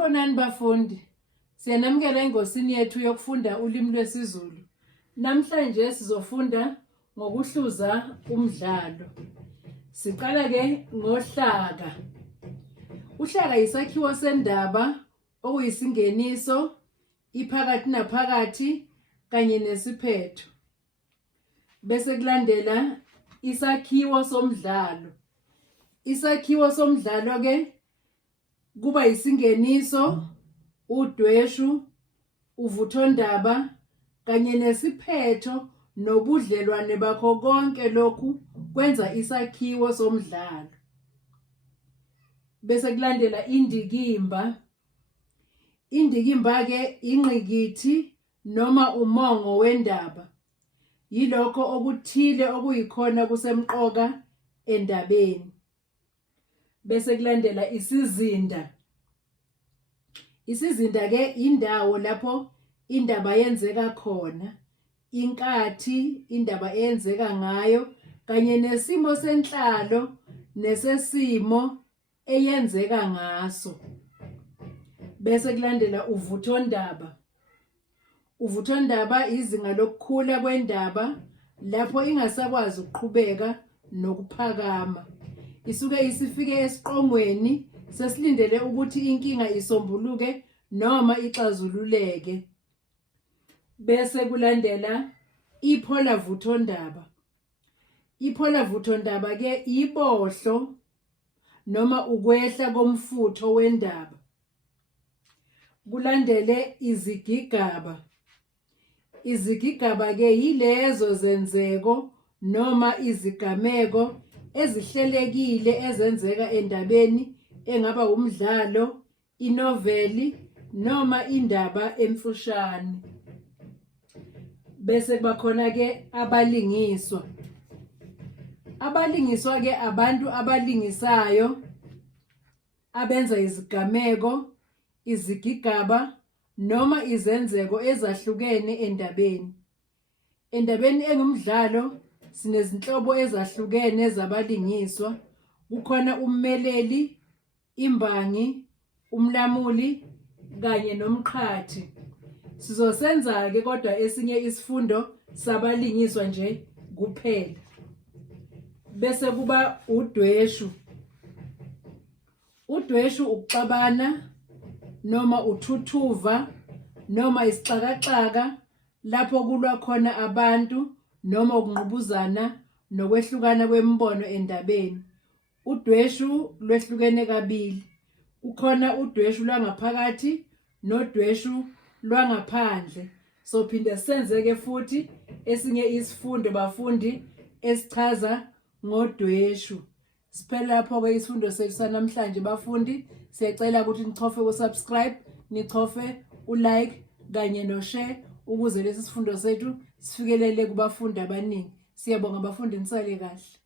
Sanibonani bafundi. Siyanamukela engosini yethu yokufunda ulimi lwesiZulu. Namhlanje sizofunda ngokuhluza umdlalo. Siqala ke ngohlaka. Uhlaka isakhiwo sendaba okuyisingeniso, iphakathi naphakathi kanye nesiphetho. Bese kulandela isakhiwo somdlalo. Isakhiwo somdlalo ke kuba isingeniso, udweshu, uvuthondaba kanye nesiphetho nobudlelwane bakho konke lokhu kwenza isakhiwo somdlalo. Bese kulandela indikimba. Indikimba ke ingqikithi noma umongo wendaba. Yilokho okuthile okuyikhona kusemqoka endabeni. Bese kulandela isizinda. Isizinda ke indawo lapho indaba yenzeka khona, inkathi indaba eyenzeka ngayo kanye nesimo senhlalo nesesimo eyenzeka ngaso. Bese kulandela uvuthondaba. Uvuthondaba izinga lokukhula kwendaba lapho ingasakwazi ukuqhubeka nokuphakama. Isuke isifike esiqongweni sesilindele ukuthi inkinga isombuluke noma ixazululeke. Bese kulandela iphola vuthondaba. Iphola vuthondaba ke ibohlo noma ukwehla komfutho wendaba. Kulandele izigigaba. Izigigaba ke yilezo zenzeko noma izigameko ezihlelekile ezenzeka endabeni engaba umdlalo, inoveli noma indaba emfushane. Bese kuba khona ke abalingiswa. Abalingiswa ke abantu abalingisayo abenza izigameko, izigigaba noma izenzeko ezahlukene endabeni. Endabeni engumdlalo sinezinhlobo ezahlukene zabalingiswa. Kukhona ummeleli, imbangi, umlamuli kanye nomqhathi. Sizosenza ke kodwa esinye isifundo sabalingiswa nje kuphela. Bese kuba udweshu. Udweshu ukuxabana noma uthuthuva noma isixakaxaka lapho kulwa khona abantu noma ukungqubuzana nokwehlukana kwemibono endabeni. Udweshu lwehlukene kabili. Kukhona udweshu lwangaphakathi nodweshu lwangaphandle. Sophinde senzeke futhi esinye isifundo bafundi esichaza ngodweshu. Siphela lapho ke isifundo sethu sanamhlanje bafundi. Siyacela ukuthi nichofe ku-subscribe, nichofe u-like kanye no-share ukuze lesi sifundo sethu sifikelele kubafundi abaningi. Siyabonga bafundi, nisale kahle.